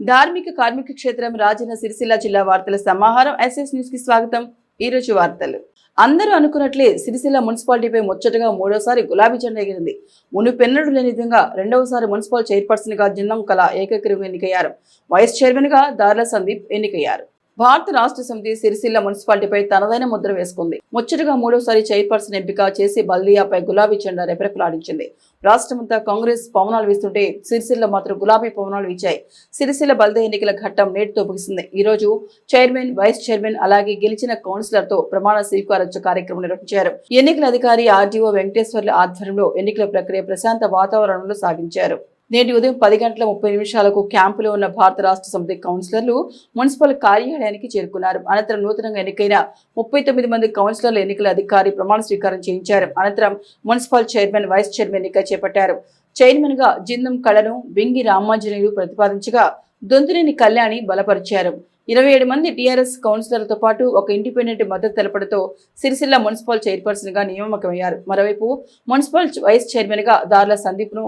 ధార్మిక కార్మిక క్షేత్రం రాజన్న సిరిసిల్ల జిల్లా వార్తల సమాహారం ఎస్ఎస్ న్యూస్ కి స్వాగతం। ఈ రోజు వార్తలు అందరూ అనుకున్నట్లే సిరిసిల్ల మున్సిపాలిటీపై ముచ్చటగా మూడోసారి గులాబీ జెండా ఎగిరింది। మునుపెన్నడూ లేని విధంగా రెండవసారి మున్సిపల్ చైర్పర్సన్ గా జిందం కళ ఏకగ్రీవంగా ఎన్నికయ్యారు। వైస్ చైర్మన్ గా దార్ల సందీప్ ఎన్నికయ్యారు। భారత రాష్ట్ర సమితి సిరిసిల్ల మున్సిపాలిటీపై తనదైన ముద్ర వేసుకుంది। ముచ్చటగా మూడోసారి చైర్పర్సన్ ఎంపిక చేసి బల్దియాపై గులాబీ జెండా రెపరెపలాడించింది। రాష్ట్రమంతా కాంగ్రెస్ పవనాలు వీస్తుంటే సిరిసిల్ల మాత్రం గులాబీ పవనాలు వీచాయి। సిరిసిల్ల బల్దియా ఎన్నికల ఘట్టం నేటితో ముగిసింది। ఈ రోజు చైర్మన్, వైస్ చైర్మన్ అలాగే గెలిచిన కౌన్సిలర్ తో ప్రమాణ స్వీకారోత్సవ కార్యక్రమం నిర్వహించారు। ఎన్నికల అధికారి ఆర్డీఓ వెంకటేశ్వర్ల ఆధ్వర్యంలో ఎన్నికల ప్రక్రియ ప్రశాంత వాతావరణంలో సాగించారు। నేటి ఉదయం 10:30 క్యాంపులో ఉన్న భారత రాష్ట్ర సమితి కౌన్సిలర్లు మున్సిపల్ కార్యాలయానికి చేరుకున్నారు। అనంతరం నూతనంగా ఎన్నికైన 39 మంది కౌన్సిలర్లు ఎన్నికల అధికారి ప్రమాణ స్వీకారం చేయించారు। అనంతరం మున్సిపల్ చైర్మన్, వైస్ చైర్మన్ ఎన్నిక చేపట్టారు। చైర్మన్ గా జిందం కళను బింగి రామాంజనేయులు ప్రతిపాదించగా దొంతునేని కళ్యాణి బలపరిచారు। 27 మంది టీఆర్ఎస్ కౌన్సిలర్లతో పాటు ఒక ఇండిపెండెంట్ మద్దతు తెలపడంతో సిరిసిల్ల మున్సిపల్ చైర్పర్సన్ గా నియామకమయ్యారు। మరోవైపు మున్సిపల్ వైస్ చైర్మన్ గా దార్ల సందీప్ ను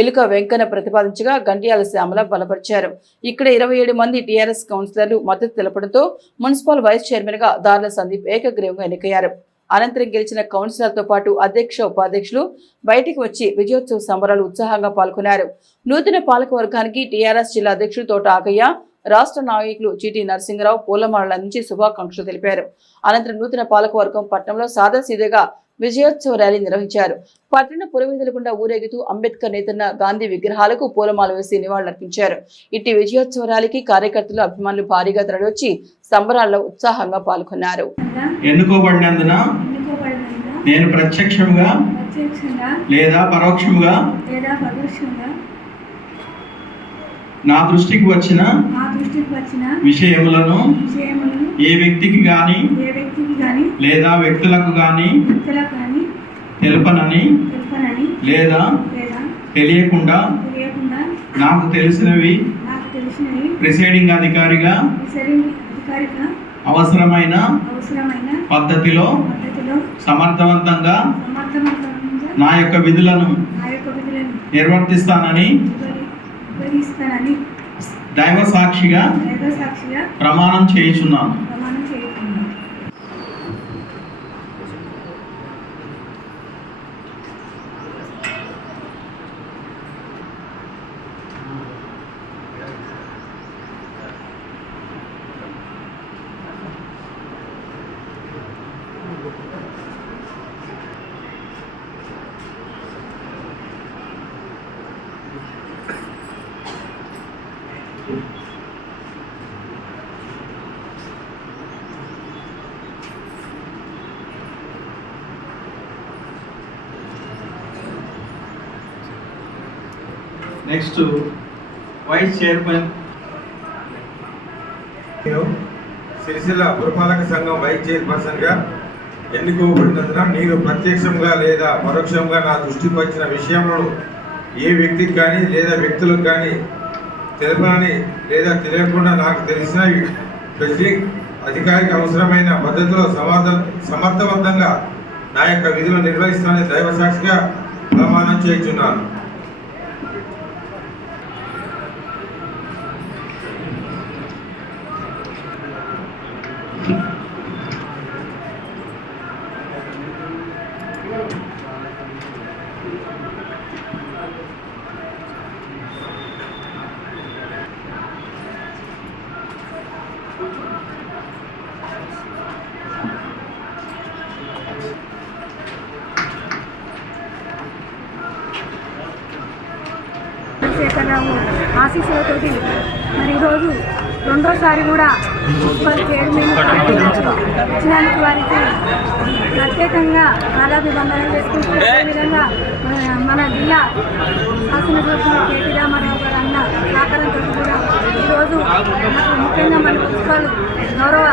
ఎలుక వెంకన్న ప్రతిపాదించగా గంట్యాల శ్యామల బలపరిచారు। ఇక్కడ 27 మంది టీఆర్ఎస్ కౌన్సిలర్లు మద్దతు తెలపడంతో మున్సిపల్ వైస్ చైర్మన్ గా దార్ల సందీప్ ఏకగ్రీవంగా ఎన్నికయ్యారు। అనంతరం గెలిచిన కౌన్సిలర్తో పాటు అధ్యక్ష, ఉపాధ్యక్షులు బయటికి వచ్చి విజయోత్సవ సంబరాలు ఉత్సాహంగా పాల్గొన్నారు। నూతన పాలక వర్గానికి టీఆర్ఎస్ జిల్లా అధ్యక్షుడు తోట ఆగయ్య, రాష్ట్ర నాయకులు జీటీ నరసింహరావు పూలమాలలు అందించి శుభాకాంక్షలు తెలిపారు। అనంతరం నూతన పాలక వర్గం పట్టణంలో సాదాసీదాగా విజయోత్సవ ర్యాలీ నిర్వహించారు। పట్టణ పురవీధుల గుండా ఊరేగుతూ అంబేద్కర్ నేతన్న గాంధీ విగ్రహాలకు పూలమాల వేసి నివాళులర్పించారు। ఇట్టి విజయోత్సవ ర్యాలీకి కార్యకర్తలు, అభిమానులు భారీగా తరలివచ్చి సంబరాల్లో ఉత్సాహంగా పాల్గొన్నారు। ఎన్నుకోబడినందున నేను ప్రత్యక్షంగా లేదా పరోక్షంగా నా దృష్టికి వచ్చిన విషయములను ఏ వ్యక్తికి గాని లేదా వ్యక్తులకు గాని తెలుపనని లేదా తెలియకుండా నాకు తెలిసినవి ప్రిసైడింగ్ అధికారిగా అవసరమైన పద్ధతిలో సమర్థవంతంగా నా యొక్క విధులను నిర్వర్తిస్తానని దైవ సాక్షిగా ప్రమాణం చేయుచున్నాను। నెక్స్ట్ వైస్ చైర్మన్ సిరిసిల్ల పురపాలక సంఘం వైస్ చైర్పర్సన్ గా ఎన్నుకోబడినందున నేను ప్రత్యక్షంగా లేదా పరోక్షంగా నా దృష్టికి వచ్చిన విషయములను ఏ వ్యక్తికి కానీ లేదా వ్యక్తులకు కానీ తెలపని లేదా తెలియకుండా నాకు తెలిసిన ప్రెసిడెంట్ అధికారికి అవసరమైన పద్ధతిలో సమర్థవంతంగా నా యొక్క విధులు నిర్వహిస్తానని దైవ సాక్షిగా ప్రమాణం చేయుచున్నాను। శేఖరరావు ఆశీస్సులతోటి మరి ఈరోజు రెండోసారి కూడా మున్సిపల్ చైర్మన్ ఇచ్చినందుకు వారికి ప్రత్యేకంగా ఆరాధిబంధనలు చేసుకుంటూ అదేవిధంగా మన జిల్లా శాసనసభ్యులు కేటీ రామారావు గారు అన్న సహకారంతో కూడా ఈరోజు ముఖ్యంగా మన మున్సిపల్ గౌరవ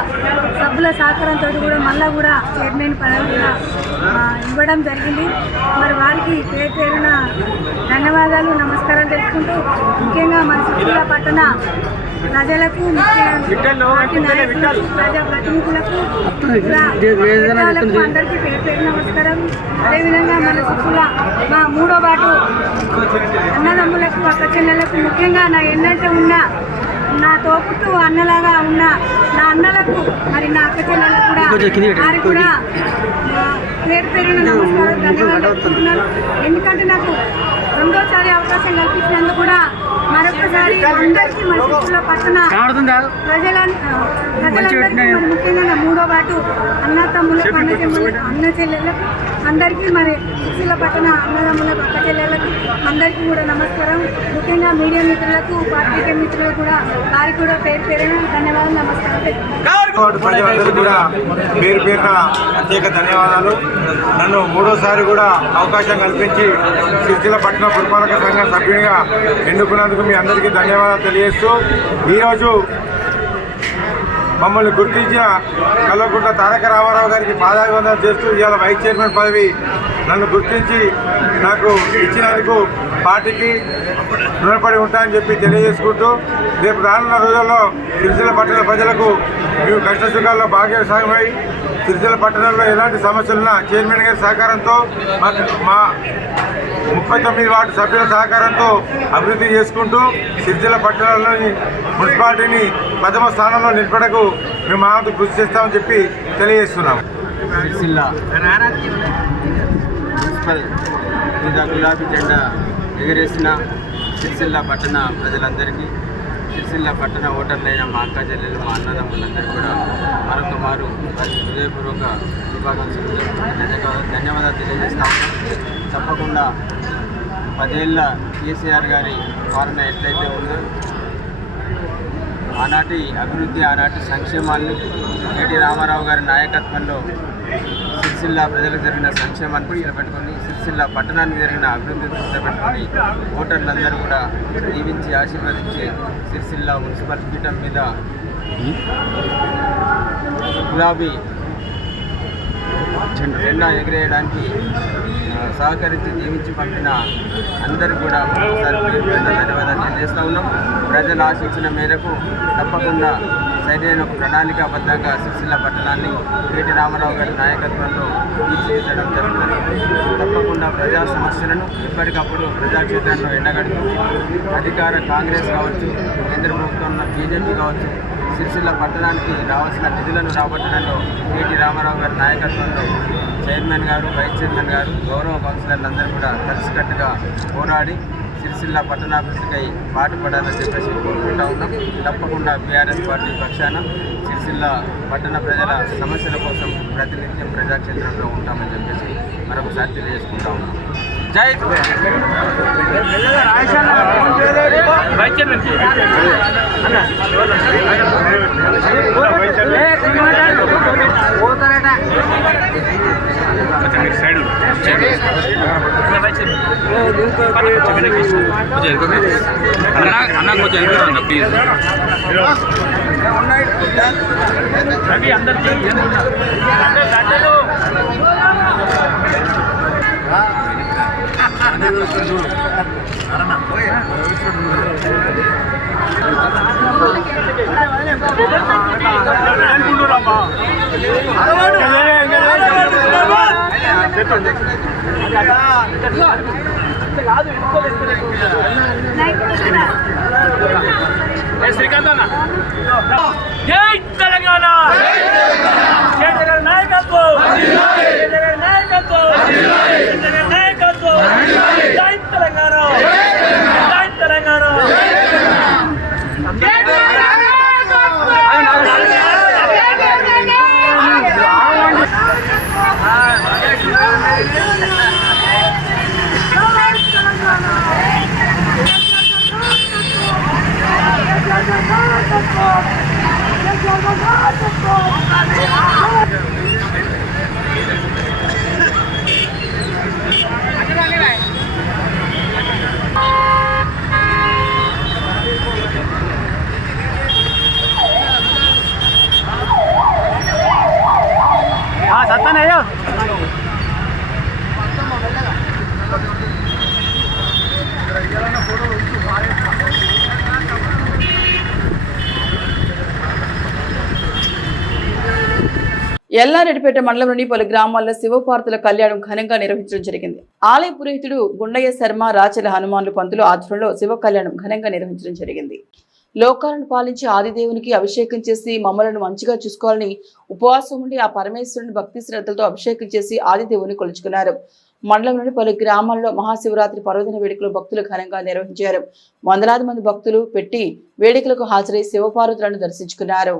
సభ్యుల సహకారంతో కూడా మళ్ళా కూడా చైర్మన్ పదవి కూడా ఇవ్వడం జరిగింది। మరి వారికి పేరున ధన్యవాదాలు, నమస్కారం తెలుపుకుంటూ ముఖ్యంగా మన సిరిసిల్ల పట్టణ ప్రజలకు, ప్రజాప్రతినిధులకు, అందరికీ పేరు నమస్కారం। అదేవిధంగా మన సిరిసిల్ల మా మూడో బాటు అన్నదమ్ములకు, అక్క చెల్లెలకు, ముఖ్యంగా నా ఎన్నైతే ఉన్న నా తోపుట్టు అన్నలాగా ఉన్న నా అన్నలకు మరి నా అక్క చెల్లెలకు కూడా వారికి కూడా పేరు పేరున నమస్కారం ధన్యవాదాలు తెలుపుతున్నాను. ఎందుకంటే నాకు రెండోసారి అవకాశం కల్పించినందుకు కూడా మరొకసారి అందరికీ మన సిరిసిల్ల పట్టణ ప్రజలందరికీ మరి ముఖ్యంగా నా మూడో వాటు అన్న తమ్ములకు అన్న చెల్లెళ్ళకు అందరికీ మరి సిరిసిల్ల పట్టణ అన్నదమ్ములకు అక్క చెల్లెళ్ళకు అందరికీ కూడా నమస్కారం. ముఖ్యంగా మీడియా మిత్రులకు పాత్రికేయ మిత్రులకు కూడా వారికి కూడా పేరు పేరున ధన్యవాదాలు నమస్కారం. ప్రజలందరికీ కూడా పేరు పేరున ప్రత్యేక ధన్యవాదాలు. నన్ను మూడోసారి కూడా అవకాశం కల్పించి సిరిసిల్ల పట్టణ పురపాలక సంఘ సభ్యునిగా ఎన్నుకున్నందుకు మీ అందరికీ ధన్యవాదాలు తెలియజేస్తూ ఈరోజు మమ్మల్ని గుర్తించిన కల్వకుంట్ల తారక రామారావు గారికి పాదాభివందనం చేస్తూ ఇవాళ వైస్ చైర్మన్ పదవి నన్ను గుర్తించి నాకు ఇచ్చినందుకు పార్టీకి రుణపడి ఉంటానని చెప్పి తెలియజేసుకుంటూ రేపు రానున్న రోజుల్లో సిరిసిల్ల పట్టణ ప్రజలకు మేము కష్టసుఖాల్లో భాగస్వామ్యమై సిరిసిల్ల పట్టణంలో ఎలాంటి సమస్యలున్నా చైర్మన్ గారి సహకారంతో మా 39 వార్డు సభ్యుల సహకారంతో అభివృద్ధి చేసుకుంటూ సిరిసిల్ల పట్టణంలోని మున్సిపాలిటీని ప్రథమ స్థానంలో నిలపడకు మేము మా వంతు కృషి చేస్తామని చెప్పి తెలియజేస్తున్నాం. సిరిసిల్ల మున్సిపల్ మీద గులాబీ జెండా ఎగరేసిన సిరిసిల్ల పట్టణ ప్రజలందరికీ, సిరిసిల్ల పట్టణ ఓటర్లైన మా అక్క చెల్లెలు మా అన్నదమ్ములందరికీ కూడా మరొక మారు హృదయపూర్వక శుభాకాంక్షలు ధన్యవాదాలు తెలియజేస్తా ఉన్నాం. తప్పకుండా 10 ఏళ్ళ కేసీఆర్ గారి పాలన ఎట్లయితే ఉందో ఆనాటి అభివృద్ధి, ఆనాటి సంక్షేమాన్ని కేటీ రామారావు గారి నాయకత్వంలో సిరిసిల్ల ప్రజలకు జరిగిన సంక్షేమాన్ని దృష్టిలో పెట్టుకొని, సిరిసిల్ల పట్టణానికి జరిగిన అభివృద్ధి దృష్టిలో పెట్టుకొని ఓటర్లందరూ కూడా దీవించి ఆశీర్వదించి సిరిసిల్ల మున్సిపల్ పీఠం మీద గులాబీ జెండా ఎగిరేయడానికి సహకరించి జీవించి పంపిన అందరూ కూడా ఒకసారి ధన్యవాదాలు తెలియజేస్తూ ఉన్నాం. ప్రజల ఆశించిన మేరకు తప్పకుండా సరైన ఒక ప్రణాళికాబద్ధంగా సిరిసిల్ల పట్టణాన్ని కేటీ రామారావు గారి నాయకత్వంలో తీర్చిదిద్దడం జరుగుతుంది. తప్పకుండా ప్రజా సమస్యలను ఎప్పటికప్పుడు ప్రజాక్షేత్రంలో ఎండగడుతూ అధికార కాంగ్రెస్ కావచ్చు, కేంద్ర ప్రభుత్వంలో బీజేపీ కావచ్చు, సిరిసిల్ల పట్టణానికి రావాల్సిన నిధులను రాబట్టడంలో కేటీ రామారావు గారి నాయకత్వంలో చైర్మన్ గారు, వైస్ చైర్మన్ గారు, గౌరవ కౌన్సిలర్లందరూ కూడా కలిసికట్టుగా పోరాడి సిరిసిల్ల పట్టణాభివృద్ధికై పాటుపడాలని చెప్పేసి కోరుకుంటా ఉన్నాం. తప్పకుండా బీఆర్ఎస్ పార్టీ పక్షాన సిరిసిల్ల పట్టణ ప్రజల సమస్యల కోసం ప్రతినిత్యం ప్రజాక్షేత్రంలో ఉంటామని చెప్పేసి మరొకసారి తెలియజేసుకుంటా ఉన్నాం. జై అన్న కొంచెం వెళ్తారన్న ప్లీజ్. శ్రీకాంత్ అన్న జై తెలంగాణ, జై తెలంగాణ నాయకత్వం, జై తెలంగాణ నాయకత్వం, జై తెలంగాణ నాయకత్వం, జై తెలంగాణ, జై తెలంగాణ. సత్తానయ్యో ఎల్లారెడ్డిపేట మండలంలోని పలు గ్రామాల్లో శివపార్వతుల కళ్యాణం ఘనంగా నిర్వహించడం జరిగింది. ఆలయ పురోహితుడు గుండయ్య శర్మ, రాచల హనుమాన్లు పంతులు ఆధ్వర్యంలో శివ కళ్యాణం ఘనంగా నిర్వహించడం జరిగింది. లోకాలను పాలించి ఆదిదేవునికి అభిషేకం చేసి మమ్మలను మంచిగా చూసుకోవాలని ఉపవాసం ఉండి ఆ పరమేశ్వరుని భక్తి శ్రద్ధలతో అభిషేకం చేసి ఆదిదేవుని కొలుచుకున్నారు. మండలంలోని పలు గ్రామాల్లో మహాశివరాత్రి పర్వదిన వేడుకలు భక్తులు ఘనంగా నిర్వహించారు. వందలాది మంది భక్తులు పెట్టి వేడుకలకు హాజరై శివపార్వతులను దర్శించుకున్నారు.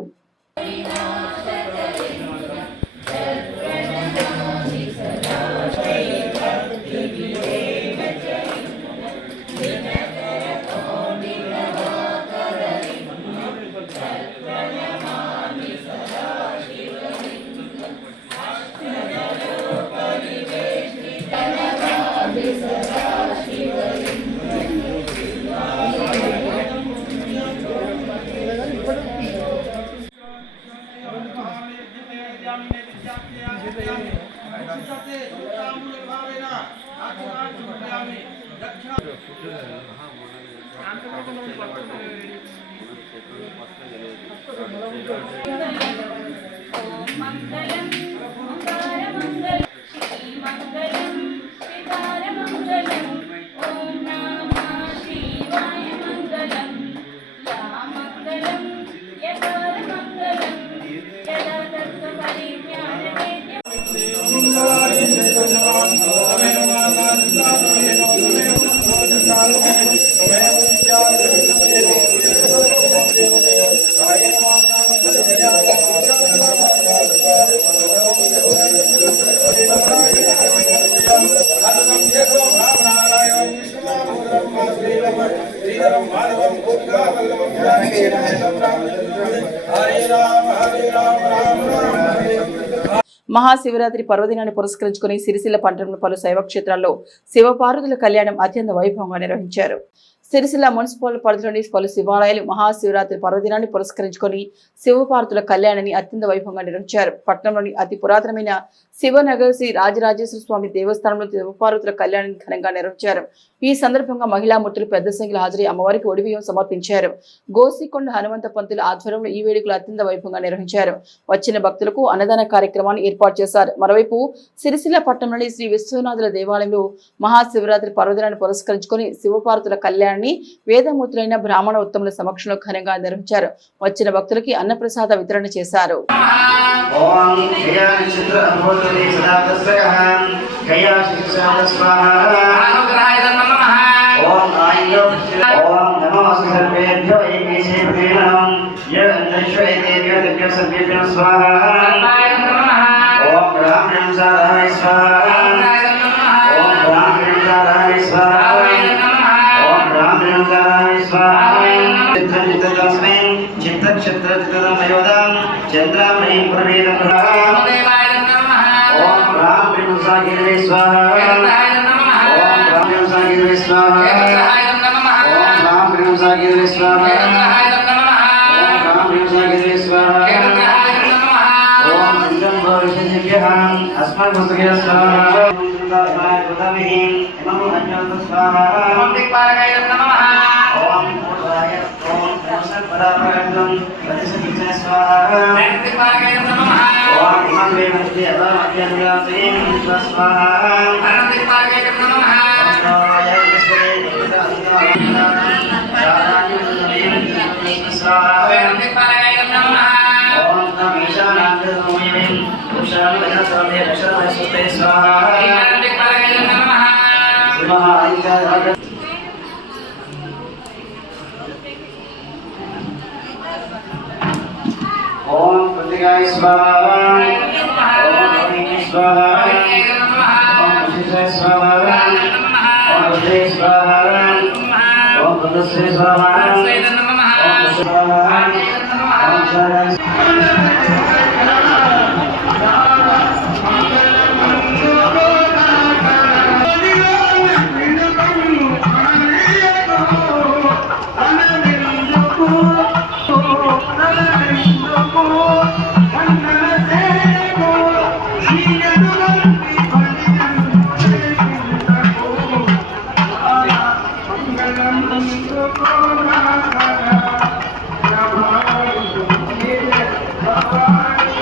మహాశివరాత్రి పర్వదినాన్ని పురస్కరించుకుని సిరిసిల్ల పట్టణంలో పలు శైవ క్షేత్రాల్లో శివపార్వతుల కళ్యాణం అత్యంత వైభవంగా నిర్వహించారు. సిరిసిల్ల మున్సిపల్ పరిధిలోని పలు శివాలయాలు మహాశివరాత్రి పర్వదినాన్ని పురస్కరించుకొని శివపార్వతుల కళ్యాణాన్ని అత్యంత వైభవంగా నిర్వహించారు. పట్టణంలోని అతి పురాతనమైన శివనగర్ శ్రీ రాజరాజేశ్వర స్వామి దేవస్థానంలో శివపార్వతుల కళ్యాణాన్ని ఘనంగా నిర్వహించారు. ఈ సందర్భంగా మహిళామూర్తులు పెద్ద సంఖ్యలో హాజరై అమ్మవారికి ఒడిబియ్యం సమర్పించారు. గోసికొండ హనుమంత పంతుల ఆధ్వర్యంలో ఈ వేడుకలు అత్యంత వైభవంగా నిర్వహించారు. వచ్చిన భక్తులకు అన్నదాన కార్యక్రమాన్ని ఏర్పాటు చేశారు. మరోవైపు సిరిసిల్ల పట్టణంలోని శ్రీ విశ్వనాథుల దేవాలయంలో మహాశివరాత్రి పర్వదినాన్ని పురస్కరించుకొని శివపార్వతుల కళ్యాణాన్ని వేదమూర్తులైన బ్రాహ్మణ ఉత్తముల సమక్షంలో ఘనంగా నిర్వహించారు. వచ్చిన భక్తులకి అన్నప్రసాద వితరణ చేశారు. Bye.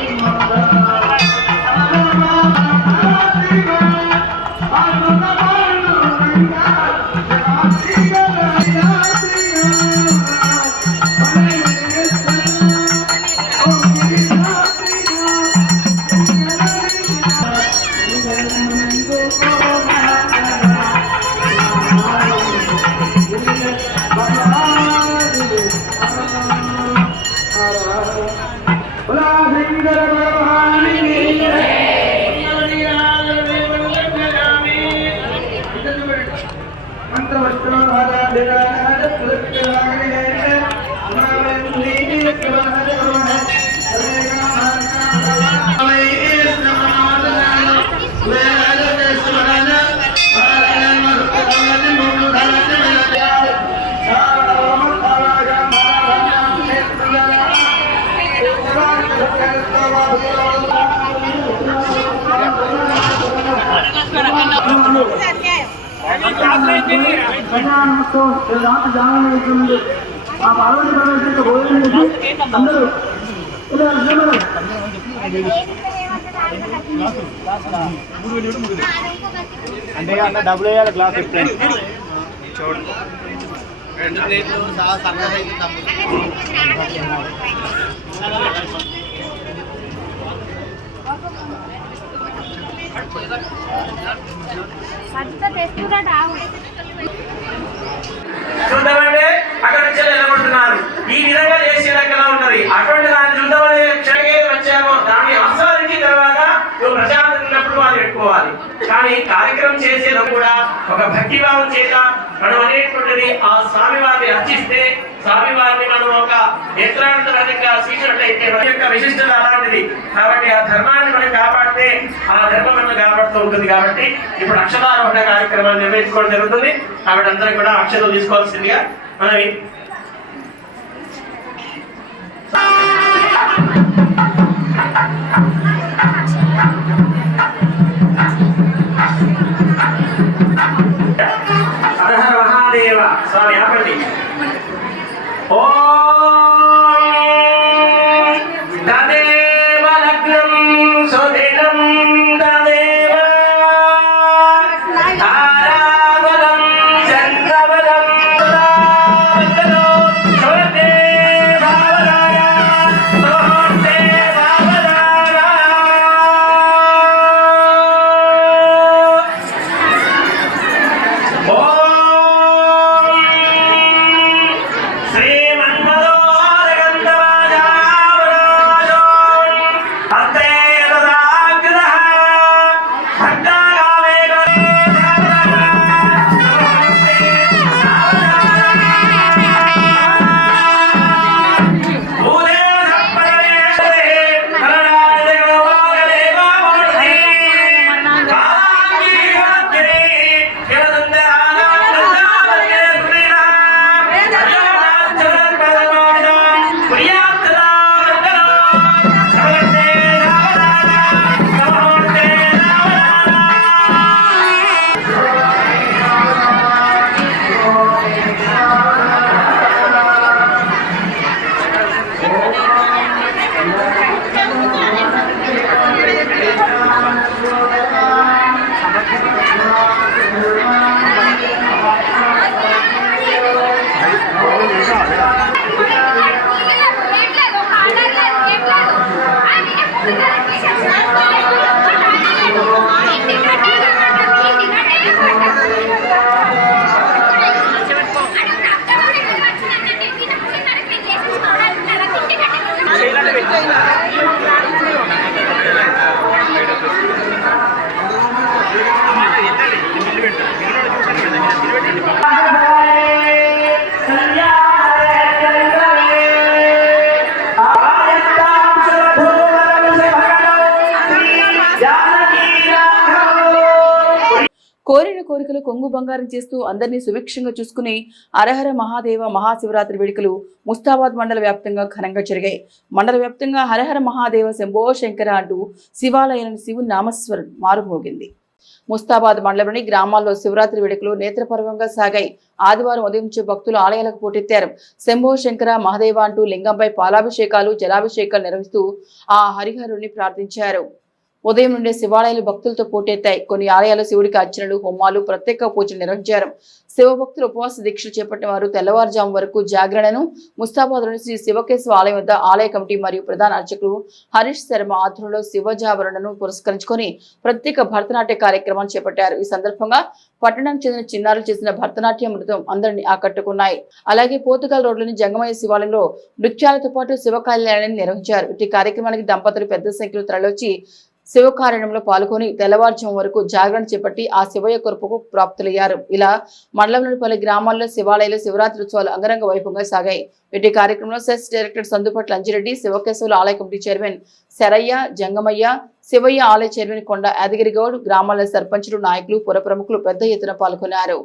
అంటే అన్న డబ్బులు వేయాలి గ్లాస్ చూద్దామంటే అక్కడ నుంచి నిలబడుతున్నారు. ఈ విధంగా చేసే లెక్కలా ఉన్నది. అటువంటి దాన్ని చూద్దామని వచ్చామో దాన్ని ఆస్వాదించిన తర్వాత ప్రశాంతంగా ఉన్నప్పుడు వాళ్ళు పెట్టుకోవాలి. కానీ కార్యక్రమం చేసేది కూడా ఒక భక్తిభావం చేత మనం అనేటువంటిది ఆ స్వామి వారిని అర్చిస్తే స్వామి వారిని మనం ఒక నేత్రాంతరంగా చూసినట్లయితే మన యొక్క విశిష్టత అలాంటిది. కాబట్టి ఆ ధర్మాన్ని మనం కాపాడితే ఆ ధర్మం మనం కాపాడుతూ ఉంటుంది. కాబట్టి ఇప్పుడు అక్షరారోహణ కార్యక్రమాన్ని నిర్వహించుకోవడం జరుగుతుంది. కాబట్టి అందరం కూడా అక్షరాలు తీసుకోవాల్సిందిగా మనవి. మహాదేవ స్వామి ఆపండి. తదేవ లగ్నం సుదినం తదేవ తారాబలం చంద్రబలం తదాబలో శోతే భావరాయ శోతే భావరాయ. కోరిన కోరికలు కొంగు బంగారం చేస్తూ అందరినీ సుభిక్షంగా చూసుకుని హరహర మహాదేవ మహాశివరాత్రి వేడుకలు ముస్తాబాద్ మండల వ్యాప్తంగా ఘనంగా జరిగాయి. మండల వ్యాప్తంగా హరహర మహాదేవ శంభో శంకర అంటూ శివాలయాలను శివుని నామస్వరం మారుమోగింది. ముస్తాబాద్ మండలంలోని గ్రామాల్లో శివరాత్రి వేడుకలు నేత్రపర్వంగా సాగాయి. ఆదివారం ఉదయం నుంచి భక్తులు ఆలయాలకు పోటెత్తారు. శంభో శంకర మహాదేవ అంటూ లింగంపై పాలాభిషేకాలు జలాభిషేకాలు నిర్వహిస్తూ ఆ హరిహరుని ప్రార్థించారు. ఉదయం నుండే శివాలయాలు భక్తులతో పోటెత్తాయి. కొన్ని ఆలయాలు శివుడికి అర్చనలు, హోమాలు, ప్రత్యేక పూజలు నిర్వహించారు. శివభక్తులు ఉపవాస దీక్షలు చేపట్టిన వారు తెల్లవారుజాము వరకు జాగరణను ముస్తాబాద్లోని శ్రీ శివకేశవ ఆలయం వద్ద ఆలయ కమిటీ మరియు ప్రధాన అర్చకులు హరీష్ శర్మ ఆధ్వర్యంలో శివజాగరణను పురస్కరించుకొని ప్రత్యేక భరతనాట్య కార్యక్రమాన్ని చేపట్టారు. ఈ సందర్భంగా పట్టణానికి చెందిన చిన్నారులు చేసిన భరతనాట్య నృత్యం అందరినీ ఆకట్టుకున్నాయి. అలాగే పోతుగల్ రోడ్లోని జంగమయ్య శివాలయంలో నృత్యాలతో పాటు శివ కళ్యాణాన్ని నిర్వహించారు. ఈ కార్యక్రమానికి దంపతులు పెద్ద సంఖ్యలో తరలివచ్చి శివకార్యంలో పాల్గొని తెల్లవారుజాము వరకు జాగరణ చేపట్టి ఆ శివయ్య కృపకు ప్రాప్తులయ్యారు. ఇలా మండలంలోని పలు గ్రామాల్లో శివాలయాలు శివరాత్రి ఉత్సవాలు అంగరంగ వైభవంగా సాగాయి. వీటి కార్యక్రమంలో సెస్ డైరెక్టర్ సందుపట్ల అంజిరెడ్డి, శివకేశవుల ఆలయ కమిటీ చైర్మన్ శరయ్య, జంగమయ్య, శివయ్య ఆలయ చైర్మన్ కొండ యాదగిరి గౌడ్, గ్రామాల సర్పంచులు, నాయకులు, పుర ప్రముఖులు పెద్ద ఎత్తున పాల్గొన్నారు.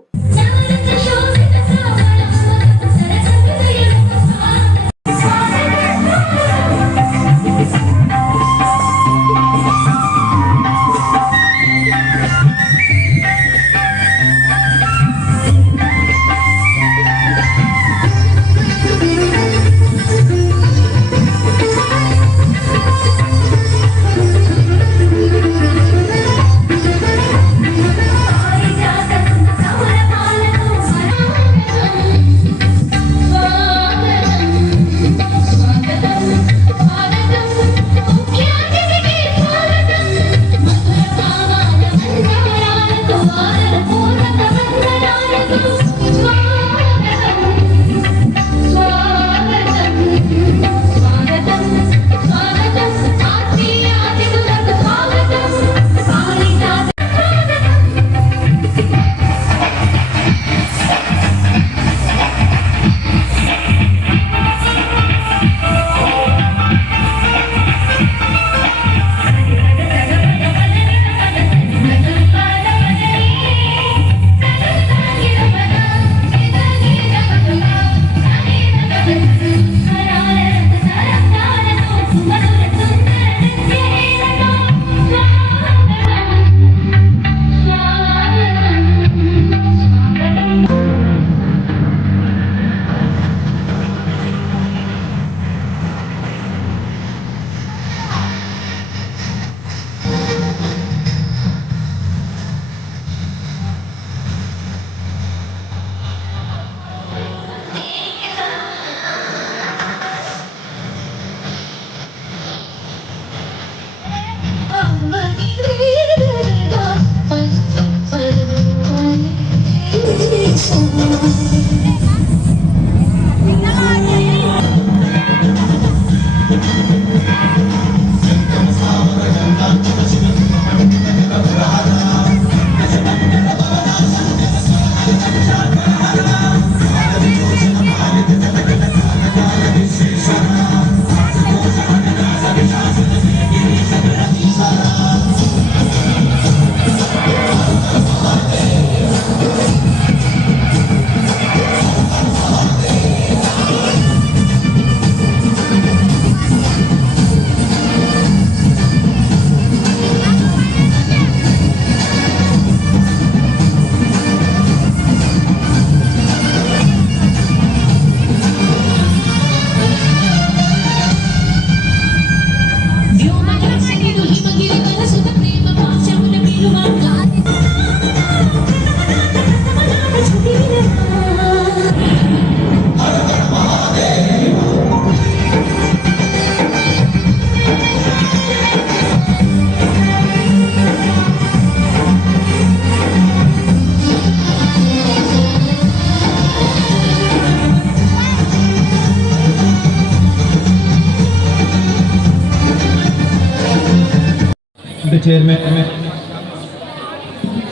చైర్మన్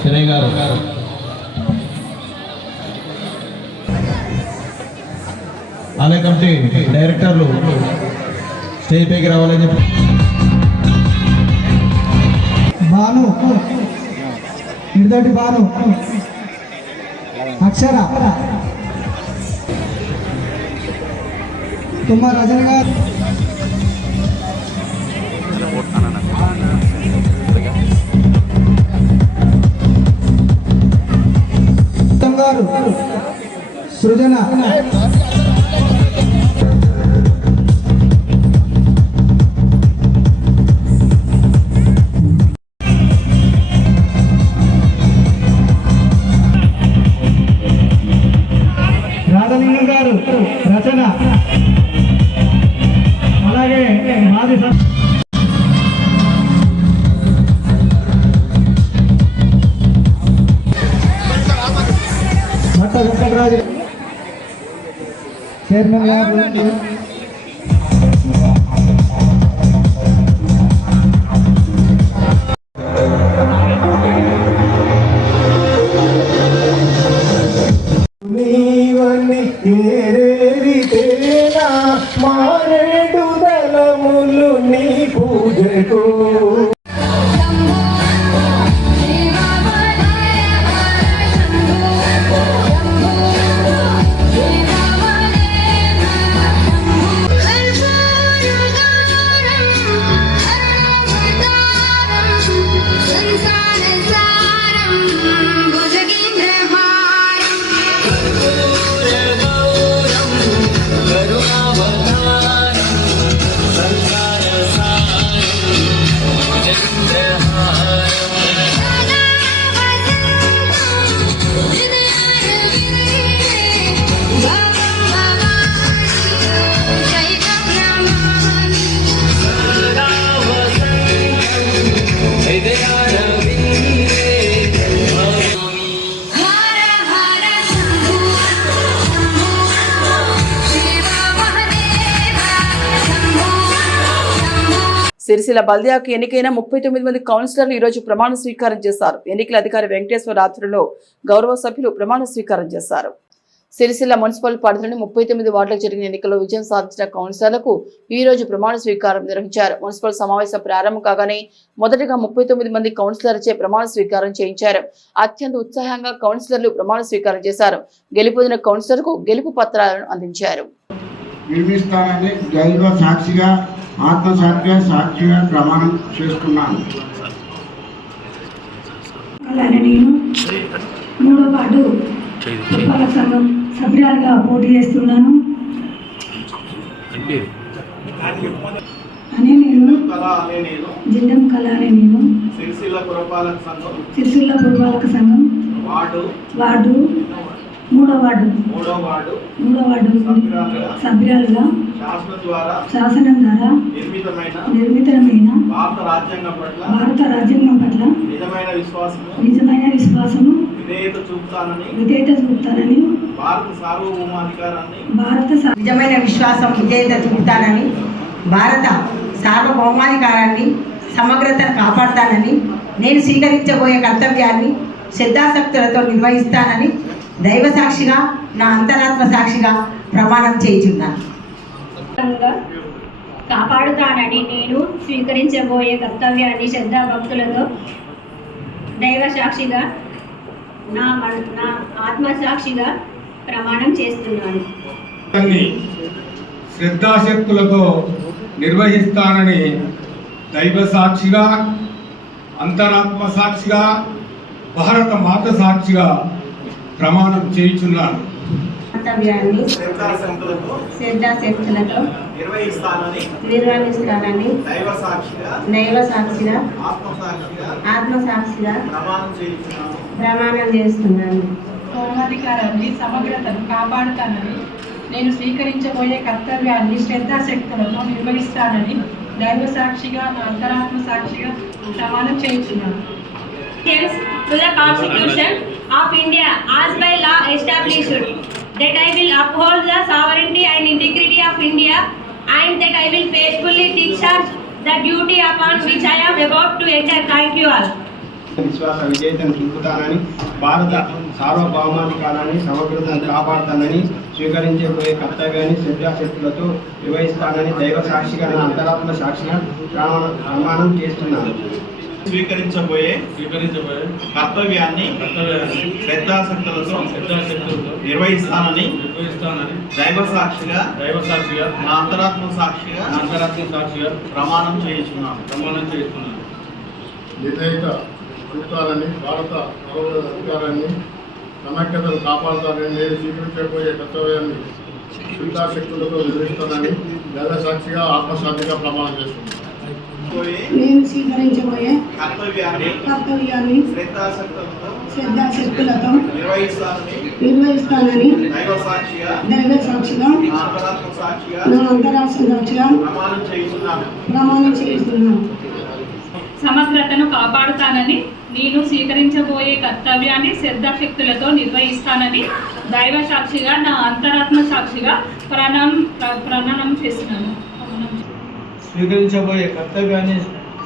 శరయ్య గారు, ఆలయ కమిటీ డైరెక్టర్లు స్టేజ్ పైకి రావాలని చెప్పి భాను, నిర్దటి భాను, అక్షర, తుమ్మ రజని గారు, సృజన, చైర్మన్ గారు మారేడు దళములు నీ పూజకు సిరిసిల్ల బల్దియాకు ఎన్నికైన 39 మంది కౌన్సిలర్లు ఈ రోజు ప్రమాణ స్వీకారం చేశారు. ఎన్నికల అధికారి వెంకటేశ్వర ఆధ్వర్యంలో గౌరవ సభ్యులు ప్రమాణ స్వీకారం చేశారు. సిరిసిల్ల మున్సిపల్ పరిధిలోని 39 వార్డులకు జరిగిన ఎన్నికల్లో విజయం సాధించిన కౌన్సిలర్లకు ఈ రోజు ప్రమాణ స్వీకారం నిర్వహించారు. మున్సిపల్ సమావేశం ప్రారంభం కాగానే మొదటగా 39 మంది కౌన్సిలర్లచే ప్రమాణ స్వీకారం చేయించారు. అత్యంత ఉత్సాహంగా కౌన్సిలర్లు ప్రమాణ స్వీకారం చేశారు. గెలుపొందిన కౌన్సిలర్కు గెలుపు పత్రాలను అందించారు. నిర్మిస్తానని దైవ సాక్షిగా ఆత్మసాక్షిగా సాక్షిగా ప్రమాణం చేస్తున్నాను. అలానే నేను 3వ వార్డు పురపాలక సంఘం సభ్యురాలుగా పోటీ చేస్తున్నాను అని నేను జిందం కళ అనే నేను సిరిసిల్ల పురపాలక సంఘం వార్డు 3వ వార్డు సభ్యురాలుగా శాసనం ద్వారా నిర్మితమైన భారత రాజ్యాంగం పట్ల నిజమైన విశ్వాసము విధేయత చూపుతానని నిజమైన విశ్వాసం విధేయత చూపుతానని భారత సార్వభౌమాధికారాన్ని సమగ్రతను కాపాడుతానని నేను స్వీకరించబోయే కర్తవ్యాన్ని శ్రద్ధాశక్తులతో నిర్వహిస్తానని దైవ సాక్షిగా నా అంతరాత్మ సాక్షిగా ప్రమాణం చేయుచున్నాను. కాపాడుతానని నేను స్వీకరించబోయే కర్తవ్యాన్ని శ్రద్ధాభక్తులతో దైవ సాక్షిగా నా ఆత్మసాక్షిగా ప్రమాణం చేస్తున్నాను. శ్రద్ధాశక్తులతో నిర్వహిస్తానని దైవ సాక్షిగా అంతరాత్మ సాక్షిగా భారత మాత సాక్షిగా ప్రమాణం చేయుచున్నాను. కర్తవ్యాన్ని శ్రద్ధాశక్తులతో నిర్వహిస్తానని దైవ సాక్షిగా ఆత్మసాక్షిగా ప్రమాణం చేస్తున్నాను. సోమాధికారాన్ని సమగ్రతను కాపాడుతానని నేను స్వీకరించబోయే కర్తవ్యాన్ని శ్రద్ధాశక్తులతో నిర్వహిస్తానని దైవ సాక్షిగా నా అంతరాత్మ సాక్షిగా ప్రమాణం చేస్తున్నాను. To the Constitution of India as by law established, that I will uphold the sovereignty and integrity of India, and that I will faithfully discharge the duty upon which I am about to enter. Thank you all. విశ్వాస విజేతను చూపుతానని భారత సార్వభౌమాధికారాన్ని సమగ్రతను కాపాడుతానని స్వీకరించబోయే కర్తవ్యాన్ని శ్రద్ధాశక్తులతో నిర్వహిస్తానని దైవ సాక్షిగా నా అంతరాత్మ సాక్షిగా ప్రమాణం చేస్తున్నాను. స్వీకరించబోయే కర్తవ్యాన్ని శ్రద్ధాశక్తులతో నిర్వహిస్తానని దైవ సాక్షిగా నా అంతరాత్మ సాక్షిగా ప్రమాణం చేస్తున్నాను. విధేయత చూపుతానని భారత అధికారాన్ని సమైక్యతను కాపాడుతానని నేను స్వీకరించబోయే కర్తవ్యాన్ని శ్రద్ధాశక్తులతో నిర్వహిస్తానని దైవ సాక్షిగా ఆత్మసాక్షిగా ప్రమాణం చేస్తున్నాను. నేను స్వీకరించబోయే కర్తవ్యాన్ని శ్రద్ధాశక్తులతో నిర్వహిస్తానని దైవ సాక్షిగా నా అంతరాత్మ సాక్షిగా ప్రమాణం చేస్తున్నాను. సమగ్రతను కాపాడుతానని నేను స్వీకరించబోయే కర్తవ్యాన్ని శ్రద్ధాశక్తులతో నిర్వహిస్తానని దైవ సాక్షిగా నా అంతరాత్మ సాక్షిగా ప్రణామం చేస్తున్నాను. స్వీకరించబోయే కర్తవ్యాన్ని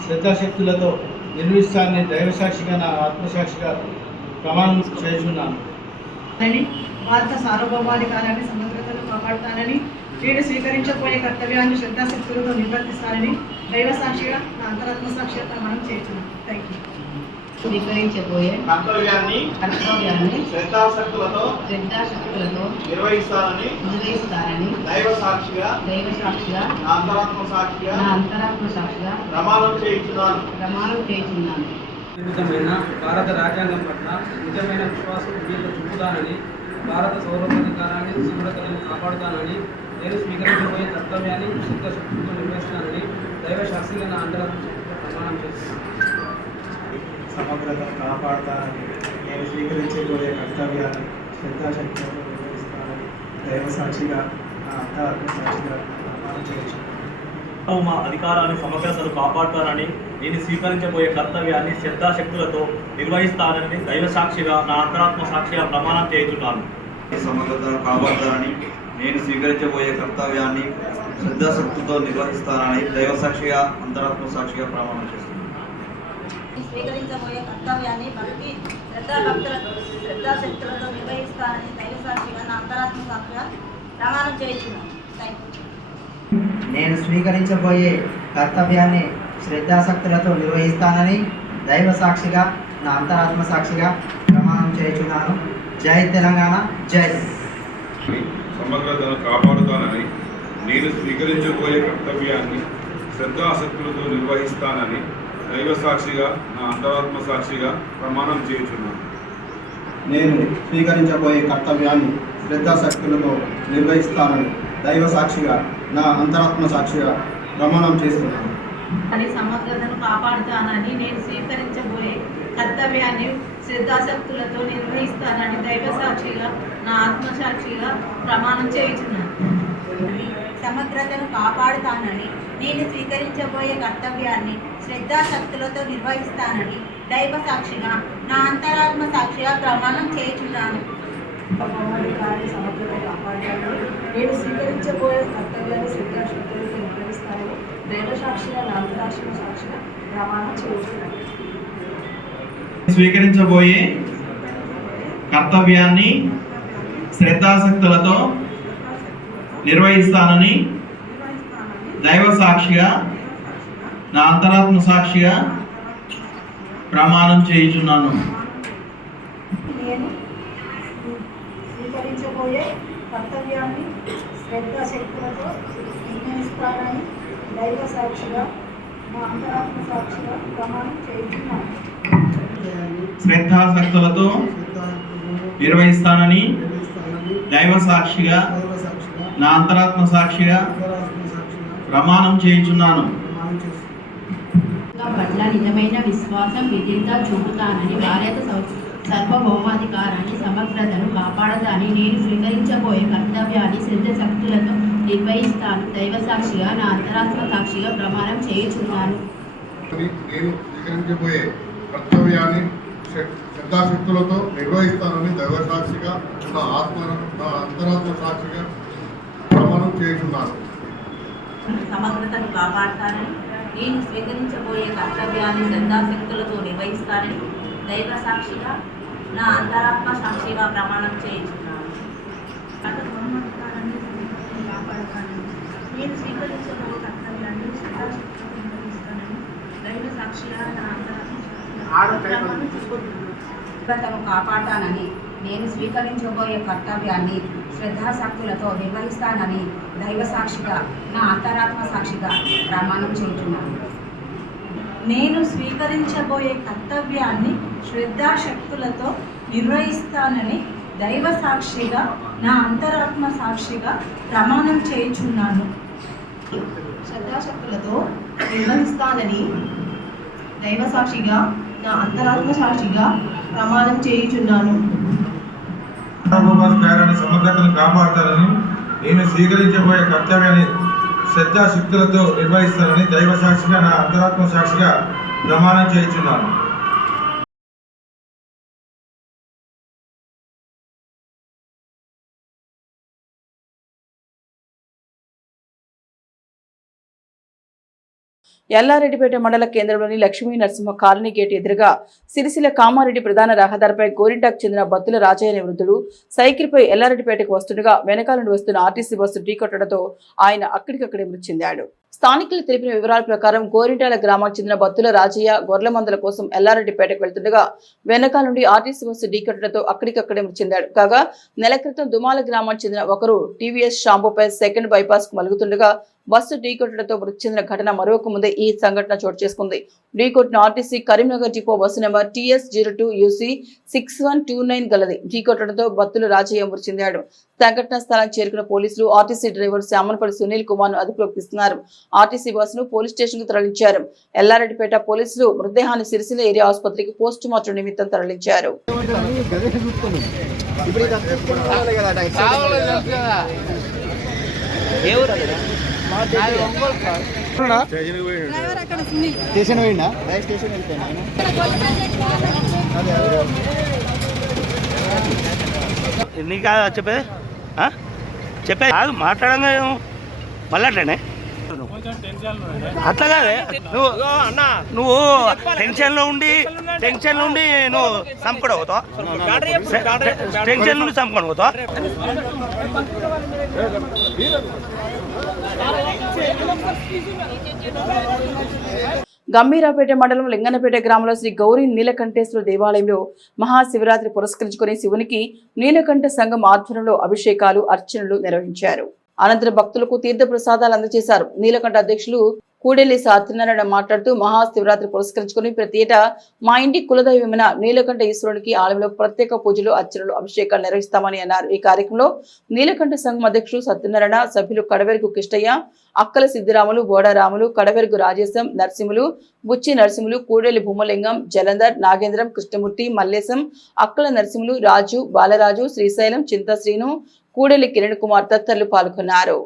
శ్రద్ధాశక్తులతో నిర్వహిస్తానని దైవసాక్షిగా నా ఆత్మసాక్షిగా ప్రమాణం చేస్తున్నాను. భారత సార్వభౌమాధికారాన్ని సమగ్రతను కాపాడుతానని నేను స్వీకరించబోయే కర్తవ్యాన్ని శ్రద్ధాశక్తులతో నిర్వర్తిస్తానని దైవ సాక్షిగా నా అంతరాత్మ సాక్షిగా ప్రమాణం చేస్తున్నాను. Thank you. స్వీకరించబోయే కర్తవ్యాన్ని శ్రద్ధాశక్తులతో నిర్వహిస్తానని దైవ సాక్షిగా నా అంతరాత్మ సాక్షిగా ప్రమాణం చేయించున్నాను. నిర్మితమైన భారత రాజ్యాంగం పట్ల నిజమైన విశ్వాసం చూపుతానని, భారత సౌరభాధికారాన్ని సమగ్రతలను కాపాడుతానని, నేను స్వీకరించబోయే కర్తవ్యాన్ని శ్రద్ధాశక్తులతో నిర్వహిస్తానని దైవ సాక్షిగా నా అంతరాత్మ ప్రమాణం చేస్తున్నాను. సమగ్రతను కాపాడుతానని నేను స్వీకరించబోయే కర్తవ్యాన్ని శ్రద్ధాశక్తులతో నిర్వహిస్తానని దైవ సాక్షిగా నా అంతరాత్మ సాక్షిగా ప్రమాణం చేస్తున్నాను. మా అధికారాన్ని సమగ్రతను కాపాడుతానని నేను స్వీకరించబోయే కర్తవ్యాన్ని శ్రద్ధాశక్తులతో నిర్వహిస్తానని దైవ సాక్షిగా నా అంతరాత్మ సాక్షిగా ప్రమాణం చేస్తున్నాను. సమగ్రతను కాపాడుతానని నేను స్వీకరించబోయే కర్తవ్యాన్ని శ్రద్ధాశక్తితో నిర్వహిస్తానని దైవ సాక్షిగా అంతరాత్మ సాక్షిగా ప్రమాణం చేస్తున్నాను. స్వీకరించబోయే కర్తవ్యాన్ని భక్తి శ్రద్ధాశక్తులతో నిర్వహిస్తానని దైవ సాక్షిగా నా అంతరాత్మ సాక్షిగా ప్రమాణం చేస్తున్నాను. నేను స్వీకరించబోయే కర్తవ్యాన్ని శ్రద్ధాశక్తులతో నిర్వహిస్తానని దైవ సాక్షిగా నా అంతరాత్మ సాక్షిగా ప్రమాణం చేస్తున్నాను. జై తెలంగాణ, జై. సమగ్రతను కాపాడుతానని నేను స్వీకరించబోయే కర్తవ్యాన్ని శ్రద్ధాశక్తులతో నిర్వహిస్తానని దైవ సాక్షిగా నా అంతరాత్మ సాక్షిగా ప్రమాణం చేస్తున్నాను. నేను స్వీకరించబోయే కర్తవ్యాన్ని శ్రద్ధాశక్తులతో నిర్వహిస్తానని దైవ సాక్షిగా నా అంతరాత్మ సాక్షిగా ప్రమాణం చేస్తున్నాను. సమగ్రతను కాపాడుతానని నేను స్వీకరించబోయే కర్తవ్యాన్ని శ్రద్ధాశక్తులతో నిర్వహిస్తానని దైవ సాక్షిగా నా ఆత్మసాక్షిగా ప్రమాణం చేస్తున్నాను. సమగ్రతను కాపాడుతానని నేను స్వీకరించబోయే కర్తవ్యాన్ని శ్రద్ధాశక్తులతో నిర్వహిస్తానని దైవ సాక్షిగా నా అంతరాత్మ సాక్షిగా ప్రమాణం చేస్తున్నాను. సమగ్రత కాపాడాలని నేను స్వీకరించబోయే కర్తవ్యాన్ని శ్రద్ధాశక్తులతో నిర్వహిస్తానని దైవ సాక్షిగా నా అంతరాత్మ సాక్షిగా ప్రమాణం చేస్తున్నాను. స్వీకరించబోయే కర్తవ్యాన్ని శ్రద్ధాశక్తులతో నిర్వహిస్తానని దైవ సాక్షిగా నా అంతరాత్మ సాక్షిగా ప్రమాణం చేయుచున్నాను. నేను స్వీకరించబోయే కర్తవ్యాన్ని శ్రద్ధాశక్తులతో నిర్వహిస్తానని దైవ సాక్షిగా నా అంతరాత్మ సాక్షిగా ప్రమాణం చేస్తున్నాను. శ్రద్ధాశక్తులతో నిర్వహిస్తానని దైవ సాక్షిగా నా అంతరాత్మ సాక్షిగా ప్రమాణం చేయుచున్నాను. పట్ల నిజమైన విశ్వాసం విధేయత చూపుతానని, భారత సార్వభౌమాధికారాన్ని సమగ్రతను కాపాడతానని నేను స్వీకరించబోయే కర్తవ్యాన్ని శ్రద్ధాశక్తులతో నిర్వహిస్తాను. దైవ సాక్షిగా నా అంతరాత్మ సాక్షిగా ప్రమాణం చేయుచున్నాను. నేను స్వీకరించబోయే కర్తవ్యాన్ని శ్రద్ధాశక్తులతో నిర్వహిస్తానని దైవ సాక్షిగా నా అంతరాత్మ సాక్షిగా ప్రమాణం చేస్తున్నాను. సమగ్రతను కాపాడతానని నేను స్వీకరించబోయే కర్తవ్యాన్ని శ్రద్ధాశక్తులతో నిర్వహిస్తానని దైవ సాక్షిగా నా అంతరాత్మ సాక్షిగా ప్రమాణం చేస్తున్నాను. కాపాడతానని నేను స్వీకరించబోయే కర్తవ్యాన్ని శ్రద్ధాశక్తులతో నిర్వహిస్తానని దైవ సాక్షిగా నా అంతరాత్మ సమగ్రతను కాపాడతానని నేను స్వీకరించబోయే కర్తవ్యాన్ని శ్రద్ధాశక్తులతో నిర్వహిస్తానని దైవ సాక్షిగా నా అంతరాత్మ సాక్షిగా ప్రమాణం చేస్తున్నాను. నేను స్వీకరించబోయే కర్తవ్యాన్ని శ్రద్ధాశక్తులతో నిర్వహిస్తానని దైవ సాక్షిగా నా అంతరాత్మ సాక్షిగా ప్రమాణం చేయుచున్నాను. శ్రద్ధాశక్తులతో నిర్వహిస్తానని దైవ సాక్షిగా నా అంతరాత్మ సాక్షిగా ప్రమాణం చేయుచున్నాను. సమగ్రతను కాపాడతానని నేను స్వీకరించబోయే కర్తవ్యాన్ని శ్రద్ధాశక్తులతో నిర్వహిస్తానని దైవ సాక్షిగా నా అంతరాత్మ సాక్షిగా ప్రమాణం చేయుచున్నాను. ఎల్లారెడ్డిపేట మండల కేంద్రంలోని లక్ష్మీ నరసింహ కాలనీ గేట్ ఎదురుగా సిరిసిల్ల కామారెడ్డి ప్రధాన రహదారిపై గోరింటాకు చెందిన బత్తుల రాజయ్య అనే వృద్ధుడు సైకిల్పై ఎల్లారెడ్డిపేటకు వస్తుండగా వెనకాల నుండి వస్తున్న ఆర్టీసీ బస్సు ఢీకొట్టడంతో ఆయన అక్కడికక్కడే మృతి చెందాడు. స్థానికులు తెలిపిన వివరాల ప్రకారం గోరింటాల గ్రామానికి చెందిన బత్తుల రాజయ్య గొర్రెల మందల కోసం ఎల్లారెడ్డిపేటకు వెళ్తుండగా వెనకాల నుండి ఆర్టీసీ బస్సు ఢీకొట్టడంతో అక్కడికక్కడే మృతి చెందాడు. కాగా నెల క్రితం దుమాల గ్రామానికి చెందిన ఒకరు టీవీఎస్ షాంపూపై సెకండ్ బైపాస్ కు మలుగుతుండగా బస్సు ఢీకొట్టడంతో మృతి చెందిన ఘటన మరొక ముందే ఈ సంఘటన చోటు చేసుకుంది. ఢీకొట్టిన RTC Karimnagar depot bus number TS02UC6129 గలది. ఢీకొట్టడంతో బత్తుల రాజయ్య మృతి చెందాడు. సంఘటన స్థలానికి చేరుకున్న పోలీసులు ఆర్టీసీ డ్రైవర్ శ్యామనపల్లి సునీల్ కుమార్ ను అదుపులోకి తీసుకున్నారు. ఆర్టీసీ బస్సును పోలీస్ స్టేషన్ కు తరలించారు. ఎల్లారెడ్డిపేట పోలీసులు మృతదేహాన్ని సిరిసిల్ల ఏరియా ఆసుపత్రికి పోస్ట్ మార్టం నిమిత్తం తరలించారు. నీకా చెప్పేది చెప్పే కాదు మాట్లాడంగా మళ్ళీ అట్లనే అట్లా కాదే నువ్వు టెన్షన్లో ఉండి నువ్వు చంపడం పోతావు, టెన్షన్ నుండి చంపడం పోతావు. గంభీరాపేట మండలం లింగనపేట గ్రామంలో శ్రీ గౌరీ నీలకంఠేశ్వర దేవాలయంలో మహాశివరాత్రి పురస్కరించుకుని శివునికి నీలకంఠ సంఘం ఆధ్వర్యంలో అభిషేకాలు అర్చనలు నిర్వహించారు. అనంతరం భక్తులకు తీర్థ ప్రసాదాలు అందజేశారు. నీలకంఠ అధ్యక్షులు కూడెల్లి సత్యనారాయణ మాట్లాడుతూ మహాశివరాత్రి పురస్కరించుకుని ప్రతి ఏటా మా ఇంటి కులదైవమైన నీలకంఠ ఈశ్వరునికి ఆలయంలో ప్రత్యేక పూజలు అర్చనలు అభిషేకాలు నిర్వహిస్తామని అన్నారు. ఈ కార్యక్రమంలో నీలకంఠ సంఘం అధ్యక్షులు సత్యనారాయణ, సభ్యులు కడవెరుగు కిష్టయ్య, అక్కల సిద్ధిరాములు, బోడారాములు, కడవెరుగు రాజేశం, నరసింహులు, బుచ్చి నరసింహులు, కూడెల్లి భూమలింగం, జలంధర్, నాగేంద్రం, కృష్ణమూర్తి, మల్లేశం, అక్కల నరసింహులు, రాజు, బాలరాజు, శ్రీశైలం, చింతశ్రీను, కూడెల్లి కిరణ్ కుమార్ తదితరులు పాల్గొన్నారు.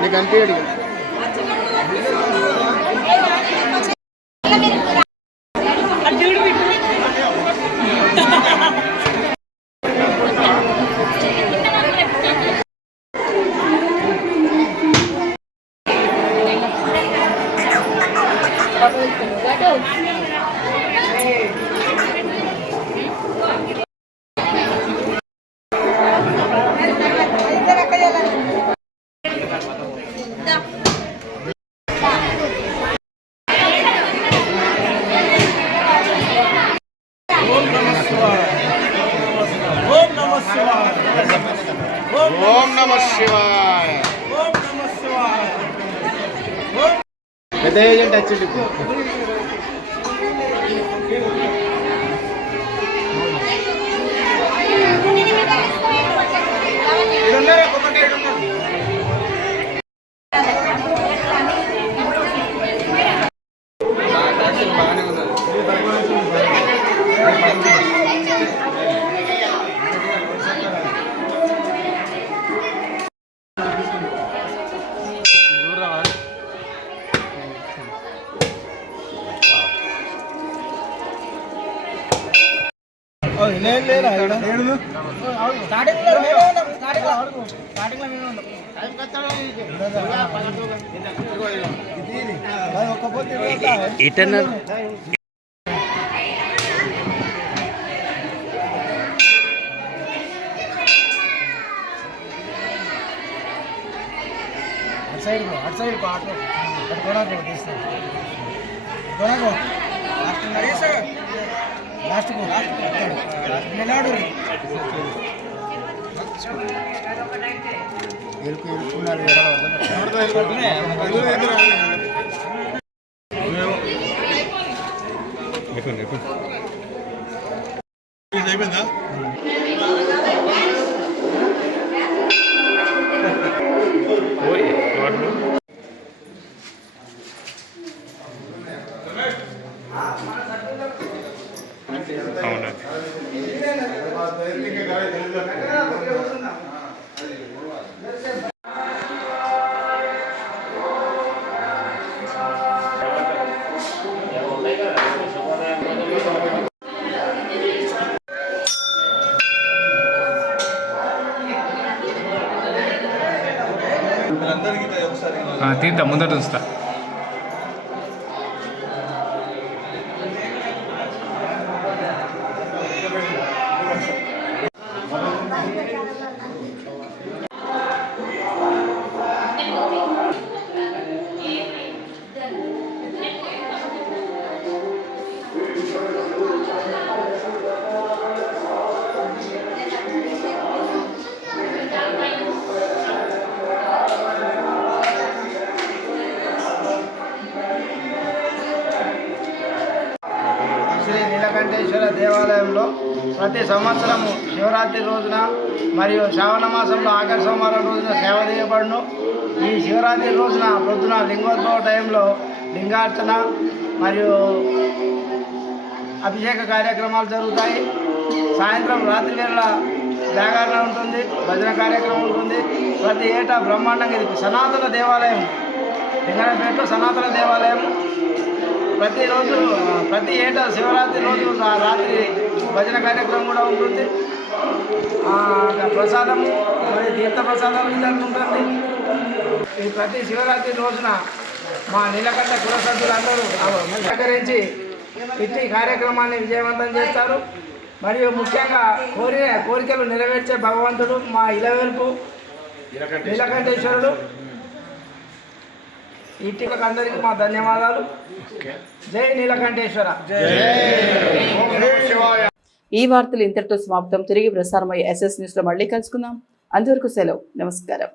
నీకు అనిపించడు పెద్ద ఏజెంట్ వచ్చింది తీద్దా ముందట చూస్తా నీలకంఠేశ్వర దేవాలయంలో ప్రతి సంవత్సరము శివరాత్రి రోజున మరియు శ్రావణ మాసంలో ఆఖరి సోమవారం రోజున సేవ చేయబడును. ఈ శివరాత్రి రోజున పొద్దున లింగోద్భవ టైంలో లింగార్చన మరియు అభిషేక కార్యక్రమాలు జరుగుతాయి. సాయంత్రం రాత్రి వేళ జాగరణ ఉంటుంది, భజన కార్యక్రమం ఉంటుంది. ప్రతి ఏటా బ్రహ్మాండంగా ఇది సనాతన దేవాలయం, లింగనపేటలో సనాతన దేవాలయం. ప్రతిరోజు ప్రతి ఏటా శివరాత్రి రోజు రాత్రి భజన కార్యక్రమం కూడా ఉంటుంది. ప్రసాదము మరియు తీర్థ ప్రసాదాలు జరుగుతుంటుంది. ఈ ప్రతి శివరాత్రి రోజున మా నీలకంఠ కుల సభ్యులందరూ సహకరించి ఇట్టి కార్యక్రమాన్ని విజయవంతం చేస్తారు. మరియు ముఖ్యంగా కోరికలు నెరవేర్చే భగవంతుడు మా ఇలవేల్పు నీలకంఠేశ్వరుడు. ఇటీవలకు అందరికీ మా ధన్యవాదాలు. జై నీలకంఠేశ్వర. ఈ వార్తలు ఇంతటితో సమాప్తం. తిరిగి ప్రసారమయ్యే SS న్యూస్లో మళ్ళీ కలుసుకుందాం. అంతవరకు సెలవు. నమస్కారం.